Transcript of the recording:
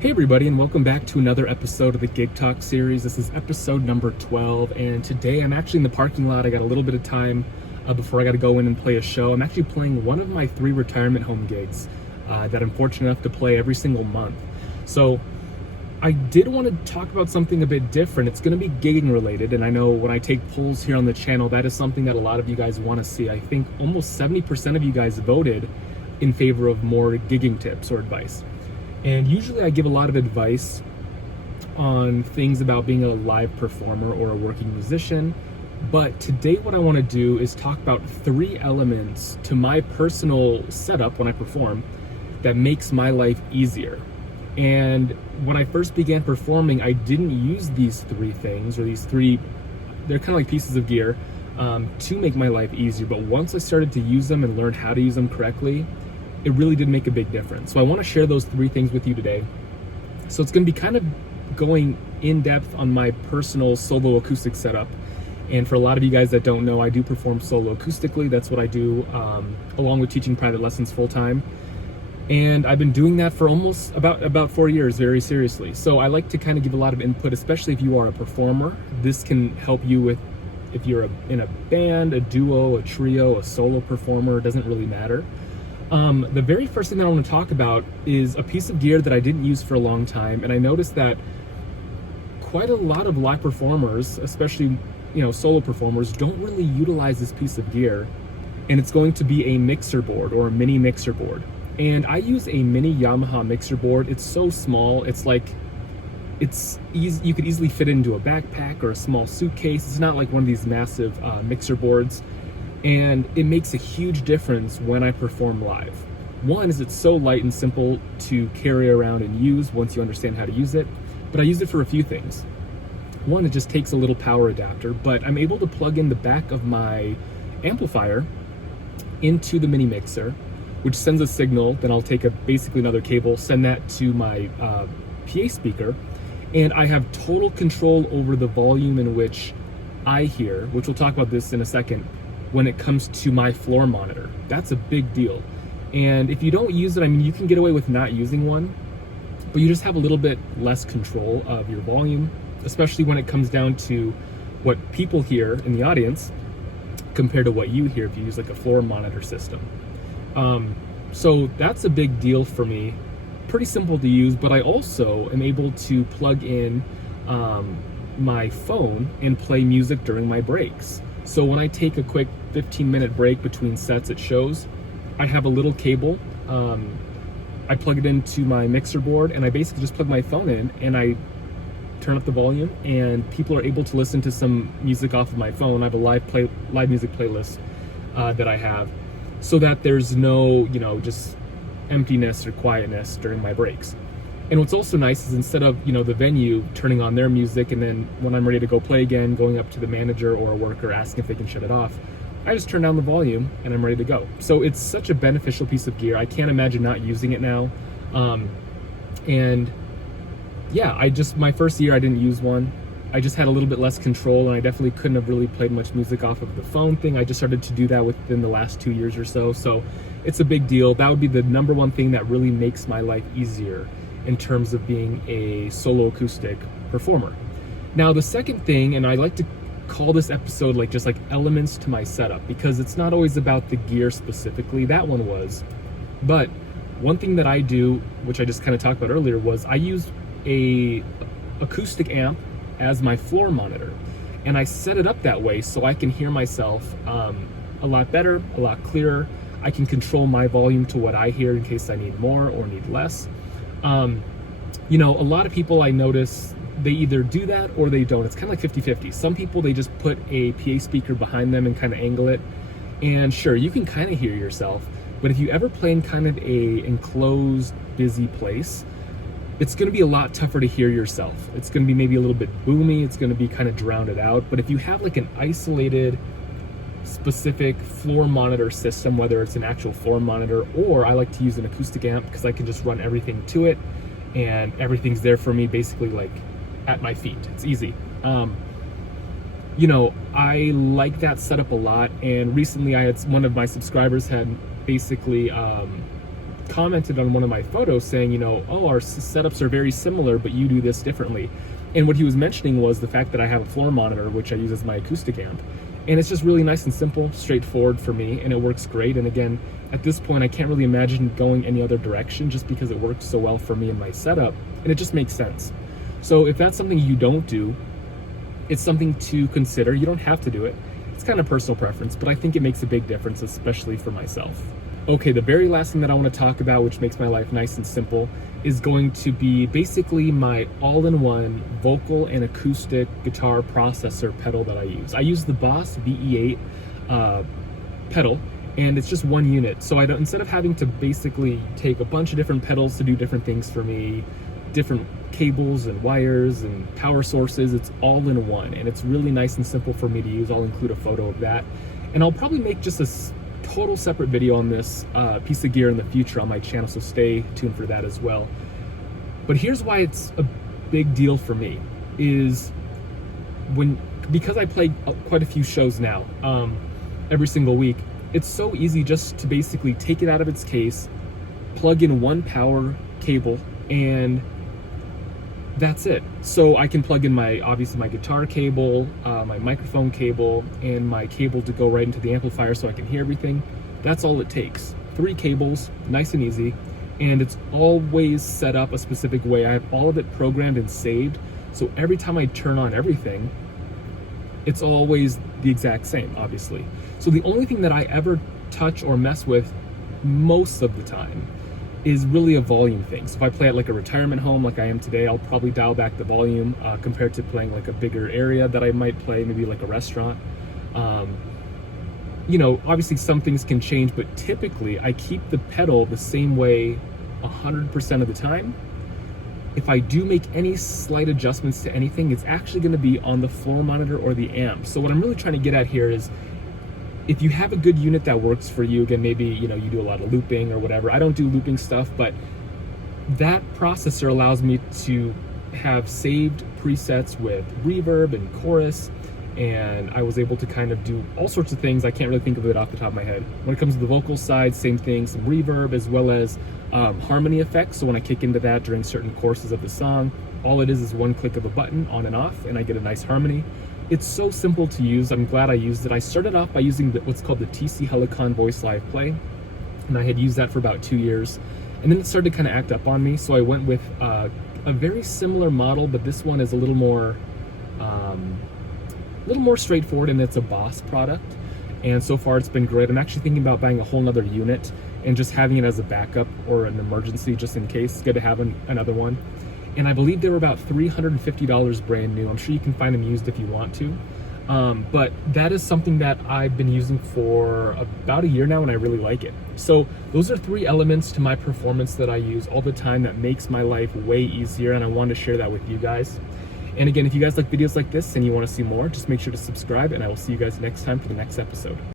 Hey everybody, and welcome back to another episode of the Gig Talk series. This is episode number 12, and today I'm actually in the parking lot. I got a little bit of time before I got to go in and play a show. I'm actually playing one of my 3 retirement home gigs that I'm fortunate enough to play every single month. So I did want to talk about something a bit different. It's going to be gigging related, and I know when I take polls here on the channel, that is something that a lot of you guys want to see. I think almost 70% of you guys voted in favor of more gigging tips or advice. And usually I give a lot of advice on things about being a live performer or a working musician. But today what I want to do is talk about 3 elements to my personal setup when I perform that makes my life easier. And when I first began performing, I didn't use these 3 things, or these 3, they're kind of like pieces of gear, to make my life easier. But once I started to use them and learn how to use them correctly, it really did make a big difference. So I want to share those 3 things with you today. So it's going to be kind of going in depth on my personal solo acoustic setup. And for a lot of you guys that don't know, I do perform solo acoustically. That's what I do, along with teaching private lessons full time. And I've been doing that for almost about 4 years, very seriously. So I like to kind of give a lot of input, especially if you are a performer. This can help you with, if you're in a band, a duo, a trio, a solo performer, it doesn't really matter. The very first thing that I want to talk about is a piece of gear that I didn't use for a long time, and I noticed that quite a lot of live performers, especially solo performers, don't really utilize this piece of gear, and it's going to be a mixer board or a mini mixer board. And I use a mini Yamaha mixer board. It's so small, it's easy, you could easily fit it into a backpack or a small suitcase. It's not like one of these massive mixer boards. And it makes a huge difference when I perform live. One is it's so light and simple to carry around and use once you understand how to use it, but I use it for a few things. One, it just takes a little power adapter, but I'm able to plug in the back of my amplifier into the mini mixer, which sends a signal. Then I'll take basically another cable, send that to my PA speaker, and I have total control over the volume in which I hear, which we'll talk about this in a second, when it comes to my floor monitor. That's a big deal. And if you don't use it, I mean, you can get away with not using one, but you just have a little bit less control of your volume, especially when it comes down to what people hear in the audience compared to what you hear if you use like a floor monitor system. So that's a big deal for me. Pretty simple to use, but I also am able to plug in my phone and play music during my breaks. So when I take a quick 15-minute break between sets at shows, I have a little cable. I plug it into my mixer board, and I basically just plug my phone in, and I turn up the volume, and people are able to listen to some music off of my phone. I have a live music playlist that I have, so that there's no just emptiness or quietness during my breaks. And what's also nice is instead of the venue turning on their music and then when I'm ready to go play again, going up to the manager or a worker asking if they can shut it off, I just turn down the volume and I'm ready to go. So it's such a beneficial piece of gear. I can't imagine not using it now. And yeah, my first year I didn't use one. I just had a little bit less control, and I definitely couldn't have really played much music off of the phone thing. I just started to do that within the last 2 years or so. So it's a big deal. That would be the number one thing that really makes my life easier in terms of being a solo acoustic performer. Now the second thing, and I like to call this episode just like elements to my setup, because it's not always about the gear specifically. That one was, but one thing that I do, which I just kind of talked about earlier, was I use a acoustic amp as my floor monitor, and I set it up that way so I can hear myself a lot better, a lot clearer. I can control my volume to what I hear in case I need more or need less. A lot of people I notice, they either do that or they don't. It's kind of like 50-50. Some people, they just put a PA speaker behind them and kind of angle it, and sure, you can kind of hear yourself, but if you ever play in kind of a enclosed, busy place, it's going to be a lot tougher to hear yourself. It's going to be maybe a little bit boomy, it's going to be kind of drowned out. But if you have like an isolated, specific floor monitor system, whether it's an actual floor monitor, or I like to use an acoustic amp because I can just run everything to it and everything's there for me basically like at my feet. It's easy. I like that setup a lot, and recently I had one of my subscribers had basically commented on one of my photos saying, you know, oh, our setups are very similar, but you do this differently. And what he was mentioning was the fact that I have a floor monitor, which I use as my acoustic amp. And it's just really nice and simple, straightforward for me, and it works great. And again, at this point, I can't really imagine going any other direction just because it works so well for me in my setup, and it just makes sense. So if that's something you don't do, it's something to consider. You don't have to do it. It's kind of personal preference, but I think it makes a big difference, especially for myself. Okay, the very last thing that I want to talk about, which makes my life nice and simple, is going to be basically my all-in-one vocal and acoustic guitar processor pedal that I use. I use the Boss VE8 pedal, and it's just one unit. So I don't, instead of having to basically take a bunch of different pedals to do different things for me, different cables and wires and power sources, it's all in one, and it's really nice and simple for me to use. I'll include a photo of that, and I'll probably make just a total separate video on this piece of gear in the future on my channel, so stay tuned for that as well. But here's why it's a big deal for me, is because I play quite a few shows now, every single week, it's so easy just to basically take it out of its case, plug in one power cable, and that's it. So I can plug in obviously my guitar cable, my microphone cable, and my cable to go right into the amplifier so I can hear everything. That's all it takes. 3 cables, nice and easy, and it's always set up a specific way. I have all of it programmed and saved, so every time I turn on everything, it's always the exact same, obviously. So the only thing that I ever touch or mess with most of the time is really a volume thing. So if I play at like a retirement home like I am today, I'll probably dial back the volume compared to playing like a bigger area that I might play, maybe like a restaurant. You know, obviously some things can change, but typically I keep the pedal the same way 100% of the time. If I do make any slight adjustments to anything, it's actually going to be on the floor monitor or the amp. So what I'm really trying to get at here is, if you have a good unit that works for you, again, maybe, you know, you do a lot of looping or whatever. I don't do looping stuff, but that processor allows me to have saved presets with reverb and chorus, and I was able to kind of do all sorts of things. I can't really think of it off the top of my head. When it comes to the vocal side, same thing, some reverb as well as harmony effects. So when I kick into that during certain courses of the song, all it is one click of a button on and off, and I get a nice harmony. It's so simple to use. I'm glad I used it. I started off by using what's called the TC Helicon Voice Live Play, and I had used that for about 2 years, and then it started to kind of act up on me, so I went with a very similar model, but this one is a little more straightforward, and it's a Boss product, and so far it's been great. I'm actually thinking about buying a whole nother unit and just having it as a backup or an emergency, just in case. It's good to have another one. And I believe they were about $350 brand new. I'm sure you can find them used if you want to. But that is something that I've been using for about a year now, and I really like it. So those are 3 elements to my performance that I use all the time that makes my life way easier, and I wanted to share that with you guys. And again, if you guys like videos like this and you want to see more, just make sure to subscribe, and I will see you guys next time for the next episode.